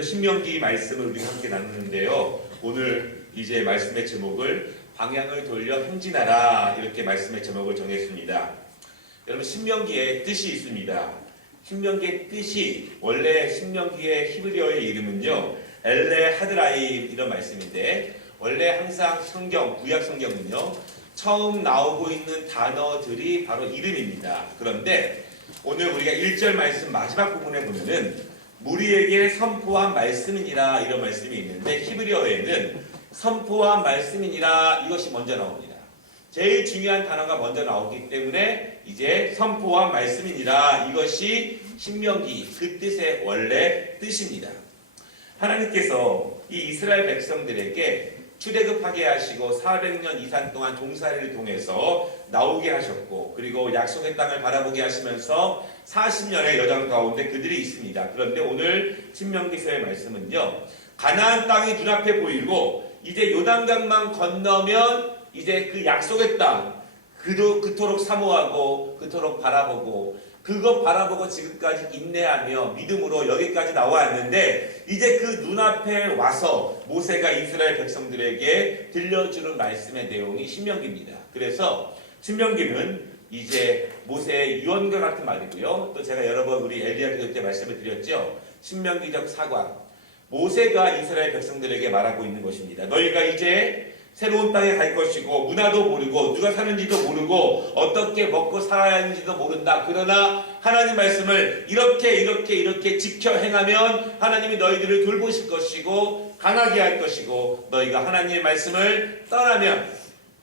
오늘도 신명기 말씀을 우리 함께 나누는데요. 오늘 이제 말씀의 제목을 방향을 돌려 행진하라 이렇게 말씀의 제목을 정했습니다. 여러분 신명기에 뜻이 있습니다. 신명기의 뜻이 원래 신명기의 히브리어의 이름은요 엘레 하드라임 이런 말씀인데 원래 항상 성경 구약 성경은요 처음 나오고 있는 단어들이 바로 이름입니다. 그런데 오늘 우리가 1절 말씀 마지막 부분에 보면은 무리에게 선포한 말씀이니라 이런 말씀이 있는데 히브리어에는 선포한 말씀이니라 이것이 먼저 나옵니다. 제일 중요한 단어가 먼저 나오기 때문에 이제 선포한 말씀이니라 이것이 신명기 그 뜻의 원래 뜻입니다. 하나님께서 이 이스라엘 백성들에게 출애굽하게 하시고 400년 이상 동안 종살이를 통해서 나오게 하셨고 그리고 약속의 땅을 바라보게 하시면서 40년의 여정 가운데 그들이 있습니다. 그런데 오늘 신명기서의 말씀은요. 가나안 땅이 눈앞에 보이고 이제 요단강만 건너면 이제 그 약속의 땅 그도 그토록 사모하고 그토록 바라보고 그거 바라보고 지금까지 인내하며 믿음으로 여기까지 나왔는데 이제 그 눈앞에 와서 모세가 이스라엘 백성들에게 들려주는 말씀의 내용이 신명기입니다. 그래서 신명기는 이제 모세의 유언과 같은 말이고요. 또 제가 여러 번 우리 엘리야 기도 때 말씀을 드렸죠. 신명기적 사과. 모세가 이스라엘 백성들에게 말하고 있는 것입니다. 너희가 이제 새로운 땅에 갈 것이고 문화도 모르고 누가 사는지도 모르고 어떻게 먹고 살아야 하는지도 모른다. 그러나 하나님 말씀을 이렇게 이렇게 이렇게 지켜 행하면 하나님이 너희들을 돌보실 것이고 강하게 할 것이고 너희가 하나님의 말씀을 떠나면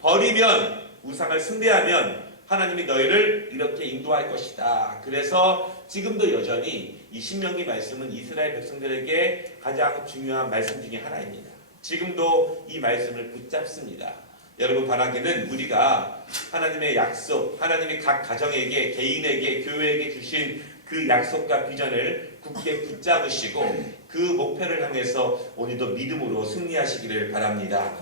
버리면 우상을 숭배하면 하나님이 너희를 이렇게 인도할 것이다. 그래서 지금도 여전히 이 신명기 말씀은 이스라엘 백성들에게 가장 중요한 말씀 중에 하나입니다. 지금도 이 말씀을 붙잡습니다. 여러분 바라기는 우리가 하나님의 약속, 하나님이 각 가정에게, 개인에게, 교회에게 주신 그 약속과 비전을 굳게 붙잡으시고 그 목표를 향해서 오늘도 믿음으로 승리하시기를 바랍니다.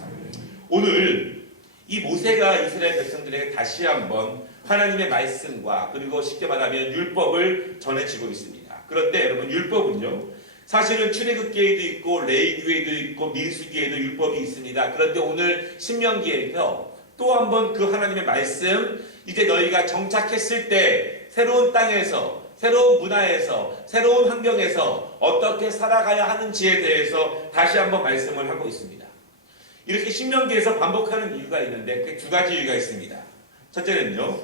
오늘 이 모세가 이스라엘 백성들에게 다시 한번 하나님의 말씀과 그리고 쉽게 말하면 율법을 전해지고 있습니다. 그런데 여러분 율법은요. 사실은 출애굽기에도 있고 레이기에도 있고 민수기에도 율법이 있습니다. 그런데 오늘 신명기에서 또 한 번 그 하나님의 말씀 이제 너희가 정착했을 때 새로운 땅에서 새로운 문화에서 새로운 환경에서 어떻게 살아가야 하는지에 대해서 다시 한번 말씀을 하고 있습니다. 이렇게 신명기에서 반복하는 이유가 있는데 그 두 가지 이유가 있습니다. 첫째는요.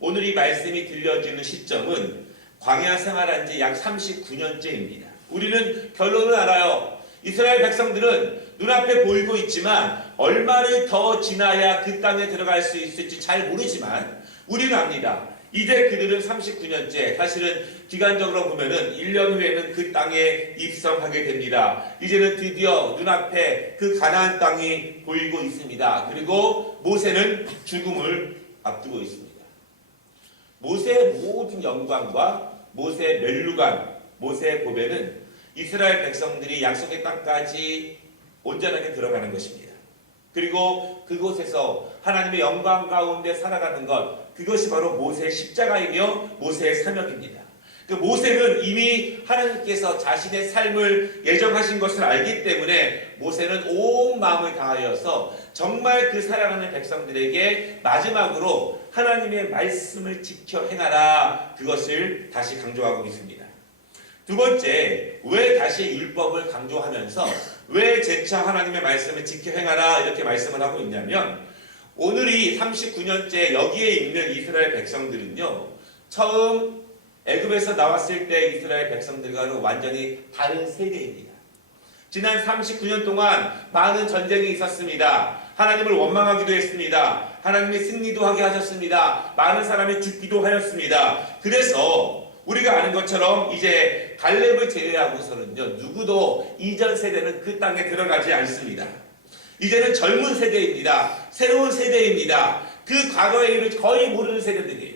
오늘 이 말씀이 들려지는 시점은 광야 생활한 지 약 39년째입니다. 우리는 결론을 알아요. 이스라엘 백성들은 눈앞에 보이고 있지만 얼마를 더 지나야 그 땅에 들어갈 수 있을지 잘 모르지만 우리는 압니다. 이제 그들은 39년째 사실은 기간적으로 보면은 1년 후에는 그 땅에 입성하게 됩니다. 이제는 드디어 눈앞에 그 가나안 땅이 보이고 있습니다. 그리고 모세는 죽음을 앞두고 있습니다. 모세의 모든 영광과 모세의 멸류관, 모세의 고배는 이스라엘 백성들이 약속의 땅까지 온전하게 들어가는 것입니다. 그리고 그곳에서 하나님의 영광 가운데 살아가는 것, 그것이 바로 모세의 십자가이며 모세의 사명입니다. 그 모세는 이미 하나님께서 자신의 삶을 예정하신 것을 알기 때문에 모세는 온 마음을 다하여서 정말 그 사랑하는 백성들에게 마지막으로 하나님의 말씀을 지켜 행하라 그것을 다시 강조하고 있습니다. 두 번째, 왜 다시 율법을 강조하면서 왜 재차 하나님의 말씀을 지켜 행하라 이렇게 말씀을 하고 있냐면 오늘이 39년째 여기에 있는 이스라엘 백성들은요. 처음 애굽에서 나왔을 때 이스라엘 백성들과는 완전히 다른 세대입니다. 지난 39년 동안 많은 전쟁이 있었습니다. 하나님을 원망하기도 했습니다. 하나님의 승리도 하게 하셨습니다. 많은 사람이 죽기도 하였습니다. 그래서 우리가 아는 것처럼 이제 갈렙을 제외하고서는요 누구도 이전 세대는 그 땅에 들어가지 않습니다. 이제는 젊은 세대입니다. 새로운 세대입니다. 그 과거의 일을 거의 모르는 세대들이에요.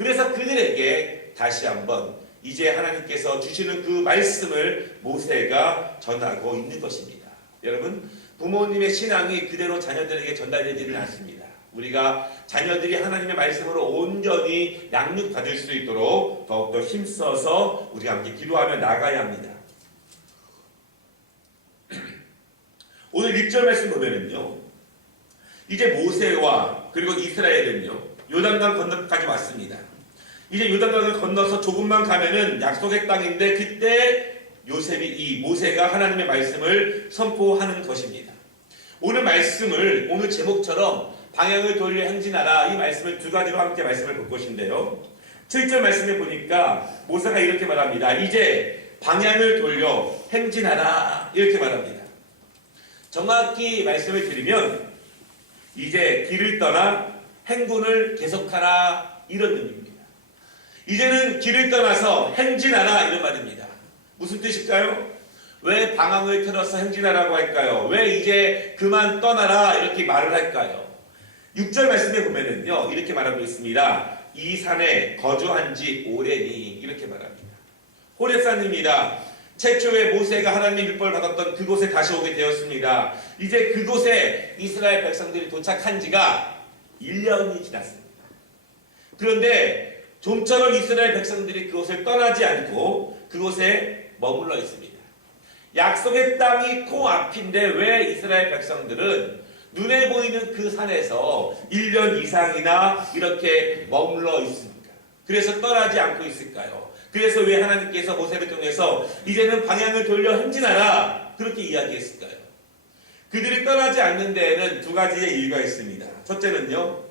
그래서 그들에게 다시 한번 이제 하나님께서 주시는 그 말씀을 모세가 전하고 있는 것입니다. 여러분 부모님의 신앙이 그대로 자녀들에게 전달되지는 않습니다. 우리가 자녀들이 하나님의 말씀으로 온전히 양육받을 수 있도록 더욱더 힘써서 우리가 함께 기도하며 나가야 합니다. 오늘 1절 말씀 보면은요. 이제 모세와 그리고 이스라엘은요. 요단강 건너까지 왔습니다. 이제 요단강을 건너서 조금만 가면은 약속의 땅인데 그때 요셉이 이 모세가 하나님의 말씀을 선포하는 것입니다. 오늘 말씀을 오늘 제목처럼 방향을 돌려 행진하라 이 말씀을 두 가지로 함께 말씀을 볼 것인데요. 7절 말씀에 보니까 모세가 이렇게 말합니다. 이제 방향을 돌려 행진하라 이렇게 말합니다. 정확히 말씀을 드리면 이제 길을 떠나 행군을 계속하라 이런 의미입니다. 이제는 길을 떠나서 행진하라 이런 말입니다. 무슨 뜻일까요? 왜 방황을 틀어서 행진하라고 할까요? 왜 이제 그만 떠나라 이렇게 말을 할까요? 6절 말씀에 보면은요 이렇게 말하고 있습니다. 이 산에 거주한 지 오래니 이렇게 말합니다. 호렙산입니다. 최초의 모세가 하나님의 율법을 받았던 그곳에 다시 오게 되었습니다. 이제 그곳에 이스라엘 백성들이 도착한 지가 1년이 지났습니다. 그런데 좀처럼 이스라엘 백성들이 그곳을 떠나지 않고 그곳에 머물러 있습니다. 약속의 땅이 코앞인데 왜 이스라엘 백성들은 눈에 보이는 그 산에서 1년 이상이나 이렇게 머물러 있습니까? 그래서 떠나지 않고 있을까요? 그래서 왜 하나님께서 모세를 통해서 이제는 방향을 돌려 행진하라 그렇게 이야기했을까요? 그들이 떠나지 않는 데에는 두 가지의 이유가 있습니다. 첫째는요,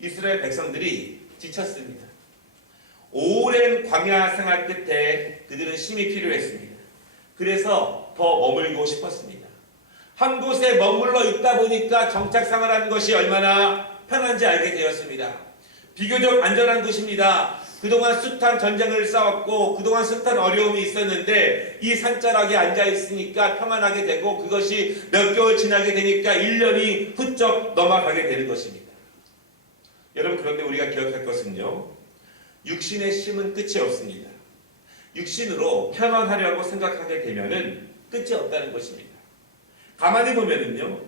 이스라엘 백성들이 지쳤습니다. 오랜 광야 생활 끝에 그들은 쉼이 필요했습니다. 그래서 더 머물고 싶었습니다. 한 곳에 머물러 있다 보니까 정착 생활하는 것이 얼마나 편한지 알게 되었습니다. 비교적 안전한 곳입니다. 그동안 숱한 전쟁을 싸웠고 그동안 숱한 어려움이 있었는데 이 산자락에 앉아 있으니까 평안하게 되고 그것이 몇 개월 지나게 되니까 1년이 훌쩍 넘어가게 되는 것입니다. 여러분 그런데 우리가 기억할 것은요. 육신의 쉼은 끝이 없습니다. 육신으로 편안하려고 생각하게 되면은 끝이 없다는 것입니다. 가만히 보면은요.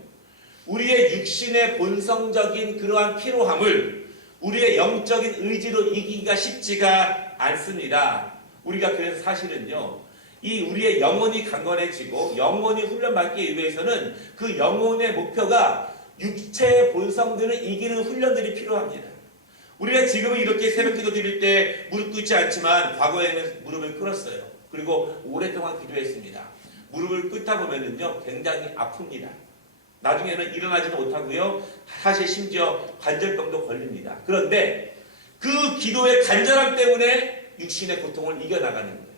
우리의 육신의 본성적인 그러한 피로함을 우리의 영적인 의지로 이기기가 쉽지가 않습니다. 우리가 그래서 사실은요. 이 우리의 영혼이 강건해지고 영혼이 훈련받기 위해서는 그 영혼의 목표가 육체의 본성들을 이기는 훈련들이 필요합니다. 우리가 지금은 이렇게 새벽 기도 드릴 때 무릎 꿇지 않지만 과거에는 무릎을 꿇었어요. 그리고 오랫동안 기도했습니다. 무릎을 꿇다 보면은요 굉장히 아픕니다. 나중에는 일어나지는 못하고요. 사실 심지어 관절병도 걸립니다. 그런데 그 기도의 간절함 때문에 육신의 고통을 이겨나가는 거예요.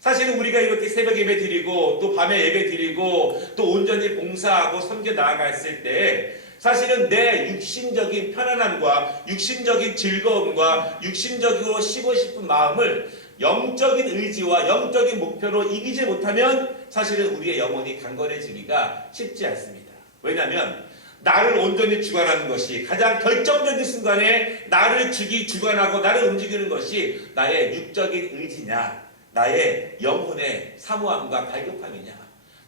사실은 우리가 이렇게 새벽 예배 드리고 또 밤에 예배 드리고 또 온전히 봉사하고 섬겨 나아갔을 때 사실은 내 육신적인 편안함과 육신적인 즐거움과 육신적으로 쉬고 싶은 마음을 영적인 의지와 영적인 목표로 이기지 못하면 사실은 우리의 영혼이 강건해지기가 쉽지 않습니다. 왜냐하면 나를 온전히 주관하는 것이 가장 결정적인 순간에 나를 주기 주관하고 나를 움직이는 것이 나의 육적인 의지냐 나의 영혼의 사모함과 갈급함이냐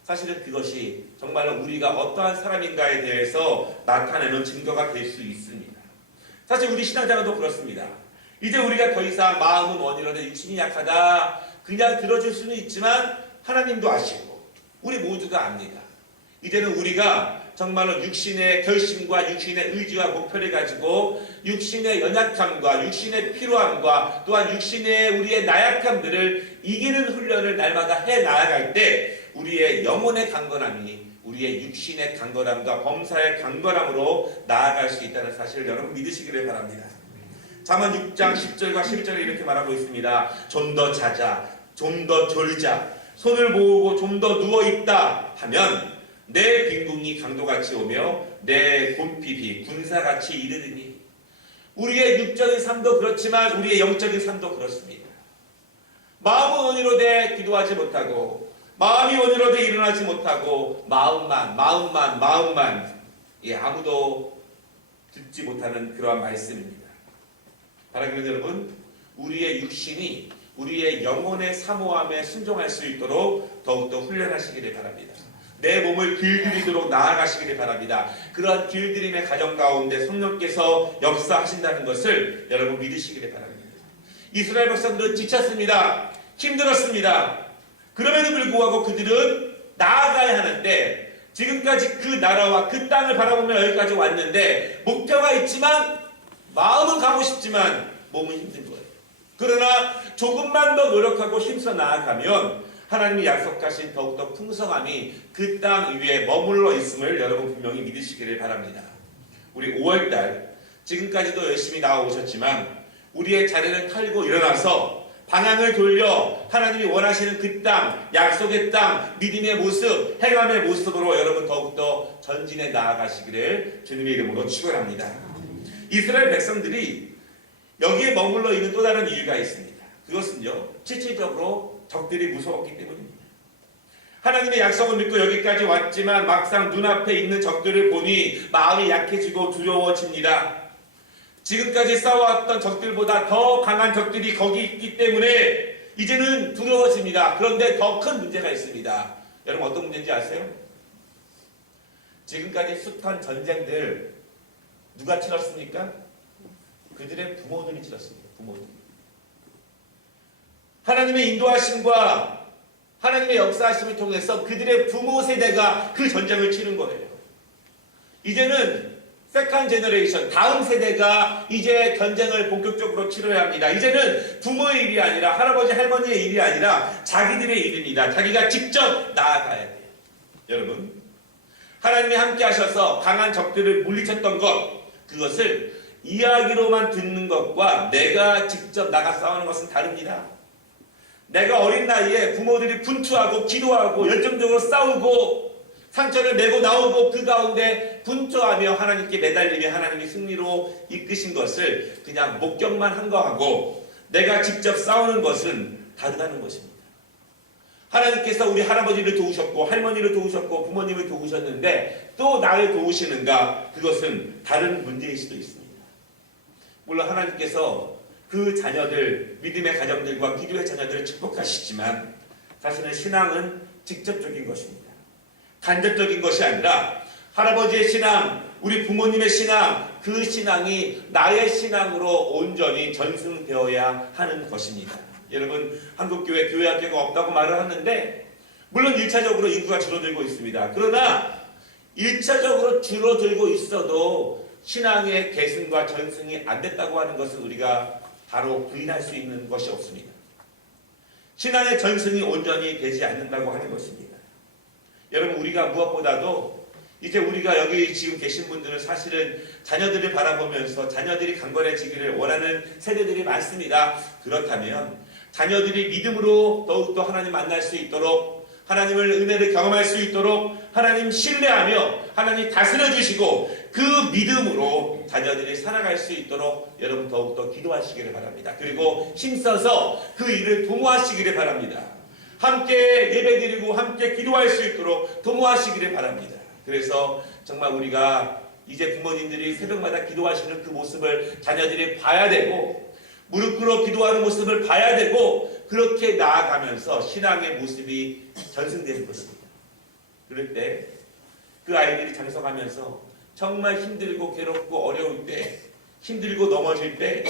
사실은 그것이 정말로 우리가 어떠한 사람인가에 대해서 나타내는 증거가 될 수 있습니다. 사실 우리 신앙자가도 그렇습니다. 이제 우리가 더 이상 마음은 원이로다 육신이 약하다 그냥 들어줄 수는 있지만 하나님도 아시고 우리 모두가 압니다. 이제는 우리가 정말로 육신의 결심과 육신의 의지와 목표를 가지고 육신의 연약함과 육신의 피로함과 또한 육신의 우리의 나약함들을 이기는 훈련을 날마다 해 나아갈 때 우리의 영혼의 강건함이 우리의 육신의 강건함과 범사의 강건함으로 나아갈 수 있다는 사실을 여러분 믿으시기를 바랍니다. 잠언 6장 10절과 11절에 이렇게 말하고 있습니다. 좀 더 자자, 좀 더 졸자, 손을 모으고 좀 더 누워 있다 하면 내 빈궁이 강도같이 오며 내 곰핍이 군사같이 이르느니 우리의 육적인 삶도 그렇지만 우리의 영적인 삶도 그렇습니다. 마음은 원이로 돼 기도하지 못하고 마음이 돼 일어나지 못하고 마음만 마음만 마음만 예, 아무도 듣지 못하는 그러한 말씀입니다. 바라기는 여러분 우리의 육신이 우리의 영혼의 사모함에 순종할 수 있도록 더욱더 훈련하시기를 바랍니다. 내 몸을 길들이도록 나아가시기를 바랍니다. 그러한 길들임의 가정 가운데 성령께서 역사하신다는 것을 여러분 믿으시기를 바랍니다. 이스라엘 백성들은 지쳤습니다. 힘들었습니다. 그럼에도 불구하고 그들은 나아가야 하는데 지금까지 그 나라와 그 땅을 바라보며 여기까지 왔는데 목표가 있지만 마음은 가고 싶지만 몸은 힘든 거예요. 그러나 조금만 더 노력하고 힘써 나아가면 하나님이 약속하신 더욱더 풍성함이 그 땅 위에 머물러 있음을 여러분 분명히 믿으시기를 바랍니다. 우리 5월달 지금까지도 열심히 나와오셨지만 우리의 자리를 털고 일어나서 방향을 돌려 하나님이 원하시는 그 땅, 약속의 땅, 믿음의 모습, 해감의 모습으로 여러분 더욱더 전진해 나아가시기를 주님의 이름으로 축원합니다. 이스라엘 백성들이 여기에 머물러 있는 또 다른 이유가 있습니다. 그것은요, 실질적으로 적들이 무서웠기 때문입니다. 하나님의 약속을 믿고 여기까지 왔지만 막상 눈앞에 있는 적들을 보니 마음이 약해지고 두려워집니다. 지금까지 싸워왔던 적들보다 더 강한 적들이 거기 있기 때문에 이제는 두려워집니다. 그런데 더 큰 문제가 있습니다. 여러분 어떤 문제인지 아세요? 지금까지 숱한 전쟁들 누가 치렀습니까? 그들의 부모들이 치렀습니다. 부모들. 하나님의 인도하심과 하나님의 역사하심을 통해서 그들의 부모 세대가 그 전쟁을 치른 거예요. 이제는 세컨 제너레이션 다음 세대가 이제 전쟁을 본격적으로 치러야 합니다. 이제는 부모의 일이 아니라 할아버지 할머니의 일이 아니라 자기들의 일입니다. 자기가 직접 나아가야 돼요. 여러분 하나님이 함께 하셔서 강한 적들을 물리쳤던 것 그것을 이야기로만 듣는 것과 내가 직접 나가 싸우는 것은 다릅니다. 내가 어린 나이에 부모들이 분투하고 기도하고 열정적으로 싸우고 상처를 메고 나오고 그 가운데 분투하며 하나님께 매달리며 하나님이 승리로 이끄신 것을 그냥 목격만 한 거하고 내가 직접 싸우는 것은 다르다는 것입니다. 하나님께서 우리 할아버지를 도우셨고 할머니를 도우셨고 부모님을 도우셨는데 또 나를 도우시는가 그것은 다른 문제일 수도 있습니다. 물론 하나님께서 그 자녀들 믿음의 가정들과 기도의 자녀들을 축복하시지만 사실은 신앙은 직접적인 것입니다. 간접적인 것이 아니라 할아버지의 신앙, 우리 부모님의 신앙, 그 신앙이 나의 신앙으로 온전히 전승되어야 하는 것입니다. 여러분, 한국교회 교회 학교가 없다고 말을 하는데, 물론 1차적으로 인구가 줄어들고 있습니다. 그러나 1차적으로 줄어들고 있어도 신앙의 계승과 전승이 안 됐다고 하는 것은 우리가 바로 부인할 수 있는 것이 없습니다. 신앙의 전승이 온전히 되지 않는다고 하는 것입니다. 여러분 우리가 무엇보다도 이제 우리가 여기 지금 계신 분들은 사실은 자녀들을 바라보면서 자녀들이 강건해지기를 원하는 세대들이 많습니다. 그렇다면 자녀들이 믿음으로 더욱더 하나님 만날 수 있도록 하나님을 은혜를 경험할 수 있도록 하나님 신뢰하며 하나님 다스려 주시고 그 믿음으로 자녀들이 살아갈 수 있도록 여러분 더욱더 기도하시기를 바랍니다. 그리고 힘써서 그 일을 도모하시기를 바랍니다. 함께 예배드리고 함께 기도할 수 있도록 도모하시기를 바랍니다. 그래서 정말 우리가 이제 부모님들이 새벽마다 기도하시는 그 모습을 자녀들이 봐야 되고 무릎 꿇어 기도하는 모습을 봐야 되고 그렇게 나아가면서 신앙의 모습이 전승되는 것입니다. 그럴 때 그 아이들이 장성하면서 정말 힘들고 괴롭고 어려울 때 힘들고 넘어질 때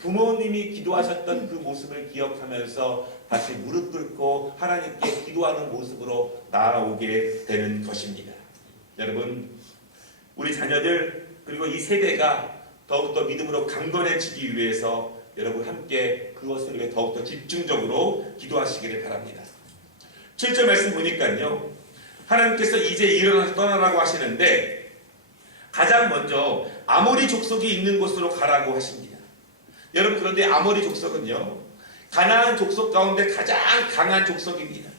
부모님이 기도하셨던 그 모습을 기억하면서 다시 무릎 꿇고 하나님께 기도하는 모습으로 나아오게 되는 것입니다. 여러분, 우리 자녀들 그리고 이 세대가 더욱더 믿음으로 강건해지기 위해서 여러분 함께 그것을 위해 더욱더 집중적으로 기도하시기를 바랍니다. 7절 말씀 보니까요. 하나님께서 이제 일어나서 떠나라고 하시는데 가장 먼저 아모리 족속이 있는 곳으로 가라고 하십니다. 여러분 그런데 아모리 족속은요. 가나안 족속 가운데 가장 강한 족속입니다.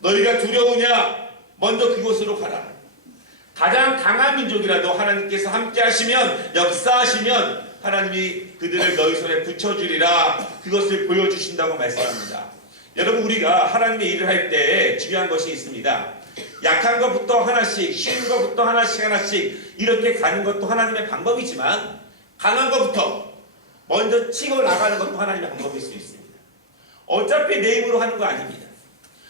너희가 두려우냐? 먼저 그곳으로 가라. 가장 강한 민족이라도 하나님께서 함께 하시면 역사하시면 하나님이 그들을 너희 손에 붙여주리라 그것을 보여주신다고 말씀합니다. 여러분 우리가 하나님의 일을 할 때 중요한 것이 있습니다. 약한 것부터 하나씩 쉬운 것부터 하나씩 하나씩 이렇게 가는 것도 하나님의 방법이지만 강한 것부터 먼저 치고 나가는 것도 하나님의 방법일 수 있습니다. 어차피 내 힘으로 하는 거 아닙니다.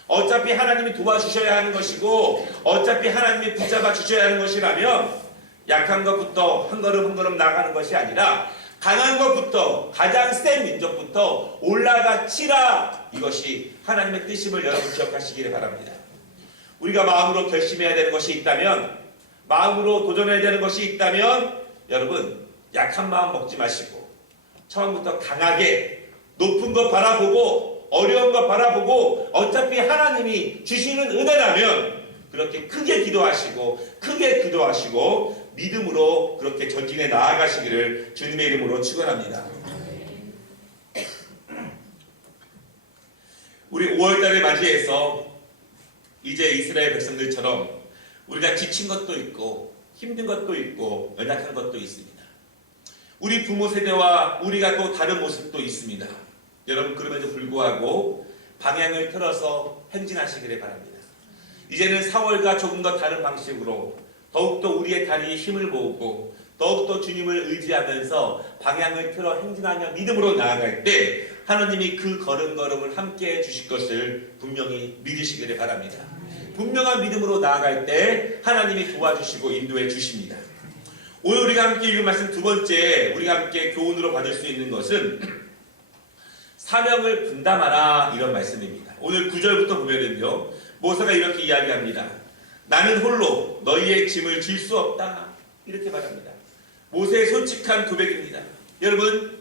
어차피 하나님이 도와주셔야 하는 것이고 어차피 하나님이 붙잡아 주셔야 하는 것이라면 약한 것부터 한 걸음 한 걸음 나가는 것이 아니라 강한 것부터 가장 센 민족부터 올라가 치라 이것이 하나님의 뜻임을 여러분 기억하시기를 바랍니다. 우리가 마음으로 결심해야 되는 것이 있다면 마음으로 도전해야 되는 것이 있다면 여러분 약한 마음 먹지 마시고 처음부터 강하게 높은 것 바라보고 어려운 것 바라보고 어차피 하나님이 주시는 은혜라면 그렇게 크게 기도하시고 크게 기도하시고 믿음으로 그렇게 전진해 나아가시기를 주님의 이름으로 축원합니다. 우리 5월달을 맞이해서 이제 이스라엘 백성들처럼 우리가 지친 것도 있고 힘든 것도 있고 연약한 것도 있습니다. 우리 부모 세대와 우리가 또 다른 모습도 있습니다. 여러분 그럼에도 불구하고 방향을 틀어서 행진하시기를 바랍니다. 이제는 4월과 조금 더 다른 방식으로 더욱더 우리의 다리에 힘을 모으고 더욱더 주님을 의지하면서 방향을 틀어 행진하며 믿음으로 나아갈 때 하나님이 그 걸음걸음을 함께 해 주실 것을 분명히 믿으시기를 바랍니다. 분명한 믿음으로 나아갈 때 하나님이 도와주시고 인도해 주십니다. 오늘 우리가 함께 읽은 말씀 두 번째 우리가 함께 교훈으로 받을 수 있는 것은 사명을 분담하라 이런 말씀입니다. 오늘 9절부터 보면은요. 모세가 이렇게 이야기합니다. 나는 홀로 너희의 짐을 질 수 없다. 이렇게 말합니다. 모세의 솔직한 고백입니다. 여러분,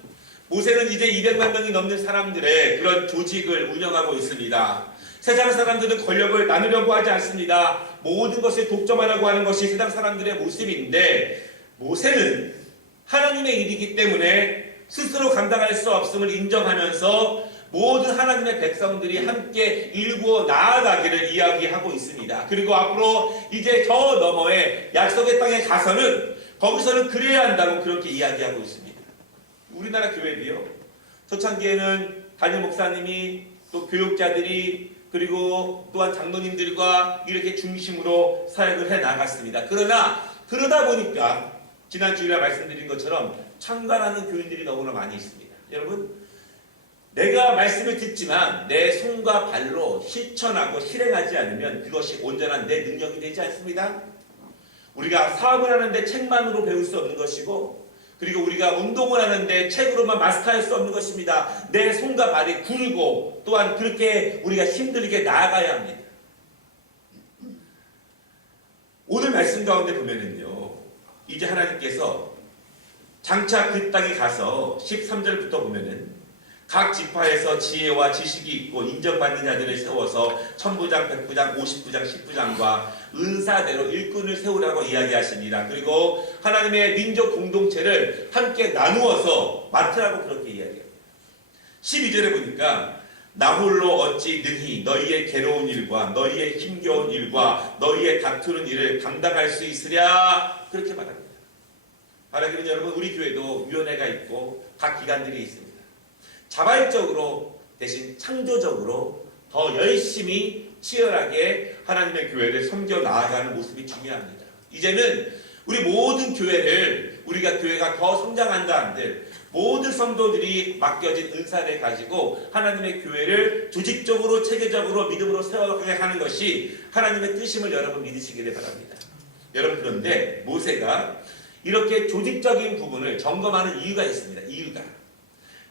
모세는 이제 200만 명이 넘는 사람들의 그런 조직을 운영하고 있습니다. 세상 사람들은 권력을 나누려고 하지 않습니다. 모든 것을 독점하려고 하는 것이 세상 사람들의 모습인데 모세는 하나님의 일이기 때문에 스스로 감당할 수 없음을 인정하면서 모든 하나님의 백성들이 함께 일구어 나아가기를 이야기하고 있습니다. 그리고 앞으로 이제 저 너머에 약속의 땅에 가서는 거기서는 그래야 한다고 그렇게 이야기하고 있습니다. 우리나라 교회도요. 초창기에는 담임 목사님이 또 교육자들이 그리고 또한 장로님들과 이렇게 중심으로 사역을 해 나갔습니다. 그러나 그러다 보니까 지난 주일에 말씀드린 것처럼 참관하는 교인들이 너무나 많이 있습니다. 여러분 내가 말씀을 듣지만 내 손과 발로 실천하고 실행하지 않으면 그것이 온전한 내 능력이 되지 않습니다. 우리가 사업을 하는데 책만으로 배울 수 없는 것이고 그리고 우리가 운동을 하는데 책으로만 마스터할 수 없는 것입니다. 내 손과 발이 굴고 또한 그렇게 우리가 힘들게 나아가야 합니다. 오늘 말씀 가운데 보면은요. 이제 하나님께서 장차 그 땅에 가서 13절부터 보면은 각 지파에서 지혜와 지식이 있고 인정받는 자들을 세워서 천부장, 백부장, 오십부장, 십부장과 은사대로 일꾼을 세우라고 이야기하십니다. 그리고 하나님의 민족 공동체를 함께 나누어서 맡으라고 그렇게 이야기합니다. 12절에 보니까 나 홀로 어찌 능히 너희의 괴로운 일과 너희의 힘겨운 일과 너희의 다투는 일을 감당할 수 있으랴 그렇게 말합니다. 바라기는 여러분 우리 교회도 위원회가 있고 각 기관들이 있습니다. 자발적으로 대신 창조적으로 더 열심히 치열하게 하나님의 교회를 섬겨 나아가는 모습이 중요합니다. 이제는 우리 모든 교회를 우리가 교회가 더 성장한다 한들 모든 성도들이 맡겨진 은사를 가지고 하나님의 교회를 조직적으로 체계적으로 믿음으로 세워가게 하는 것이 하나님의 뜻임을 여러분 믿으시기를 바랍니다. 여러분 그런데 모세가 이렇게 조직적인 부분을 점검하는 이유가 있습니다. 이유가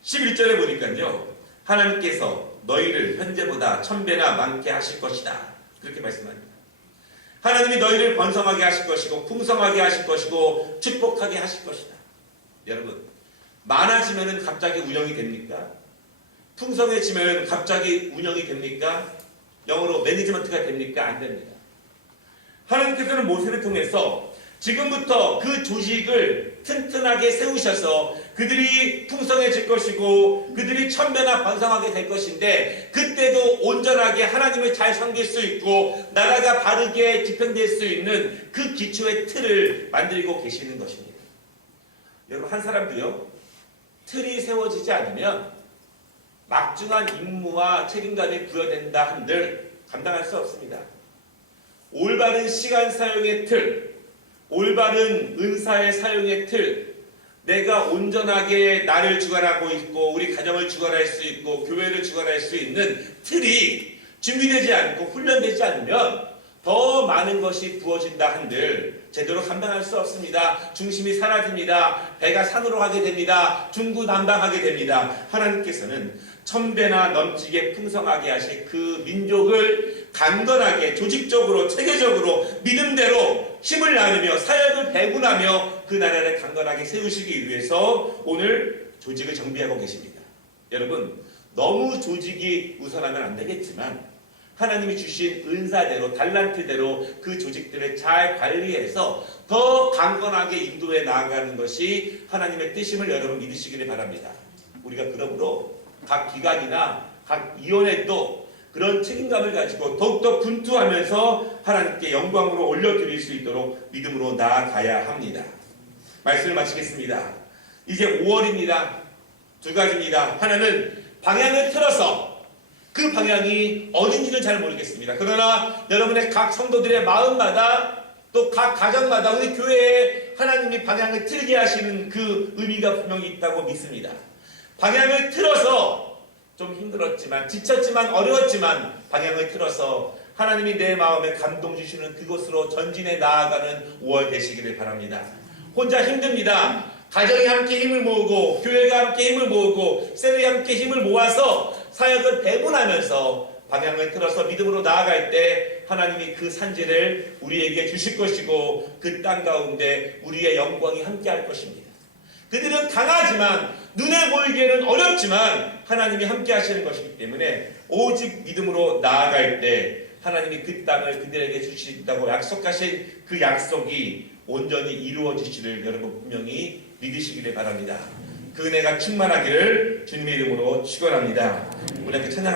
11절에 보니까요. 하나님께서 너희를 현재보다 천배나 많게 하실 것이다. 그렇게 말씀합니다. 하나님이 너희를 번성하게 하실 것이고 풍성하게 하실 것이고 축복하게 하실 것이다. 여러분 많아지면은 갑자기 운영이 됩니까? 풍성해지면은 갑자기 운영이 됩니까? 영어로 매니지먼트가 됩니까? 안 됩니다. 하나님께서는 모세를 통해서 지금부터 그 조직을 튼튼하게 세우셔서 그들이 풍성해질 것이고 그들이 천배나 번성하게 될 것인데 그때도 온전하게 하나님을 잘 섬길 수 있고 나라가 바르게 집행될 수 있는 그 기초의 틀을 만들고 계시는 것입니다. 여러분 한 사람도요 틀이 세워지지 않으면 막중한 임무와 책임감이 부여된다 한들 감당할 수 없습니다. 올바른 시간 사용의 틀, 올바른 은사의 사용의 틀, 내가 온전하게 나를 주관하고 있고 우리 가정을 주관할 수 있고 교회를 주관할 수 있는 틀이 준비되지 않고 훈련되지 않으면 더 많은 것이 부어진다 한들 제대로 감당할 수 없습니다. 중심이 사라집니다. 배가 산으로 가게 됩니다. 중구난방하게 됩니다. 하나님께서는 천배나 넘치게 풍성하게 하실 그 민족을 강건하게 조직적으로 체계적으로 믿음대로 힘을 나누며 사역을 배분하며 그 나라를 강건하게 세우시기 위해서 오늘 조직을 정비하고 계십니다. 여러분 너무 조직이 우선하면 안 되겠지만 하나님이 주신 은사대로 달란트대로 그 조직들을 잘 관리해서 더 강건하게 인도해 나아가는 것이 하나님의 뜻임을 여러분 믿으시기를 바랍니다. 우리가 그러므로 각 기관이나 각 위원회도 그런 책임감을 가지고 더욱더 분투하면서 하나님께 영광으로 올려드릴 수 있도록 믿음으로 나아가야 합니다. 말씀을 마치겠습니다. 이제 5월입니다. 두 가지입니다. 하나는 방향을 틀어서 그 방향이 어딘지는 잘 모르겠습니다. 그러나 여러분의 각 성도들의 마음마다 또 각 가정마다 우리 교회에 하나님이 방향을 틀게 하시는 그 의미가 분명히 있다고 믿습니다. 방향을 틀어서 좀 힘들었지만 지쳤지만 어려웠지만 방향을 틀어서 하나님이 내 마음에 감동 주시는 그곳으로 전진해 나아가는 5월 되시기를 바랍니다. 혼자 힘듭니다. 가정이 함께 힘을 모으고 교회가 함께 힘을 모으고 셀이 함께 힘을 모아서 사역을 배분하면서 방향을 틀어서 믿음으로 나아갈 때 하나님이 그 산지를 우리에게 주실 것이고 그 땅 가운데 우리의 영광이 함께 할 것입니다. 그들은 강하지만 눈에 보이기에는 어렵지만 하나님이 함께 하시는 것이기 때문에 오직 믿음으로 나아갈 때 하나님이 그 땅을 그들에게 주신다고 약속하신 그 약속이 온전히 이루어지시를 여러분 분명히 믿으시기를 바랍니다. 그 은혜가 충만하기를 주님의 이름으로 축원합니다. 우리 함께 찬양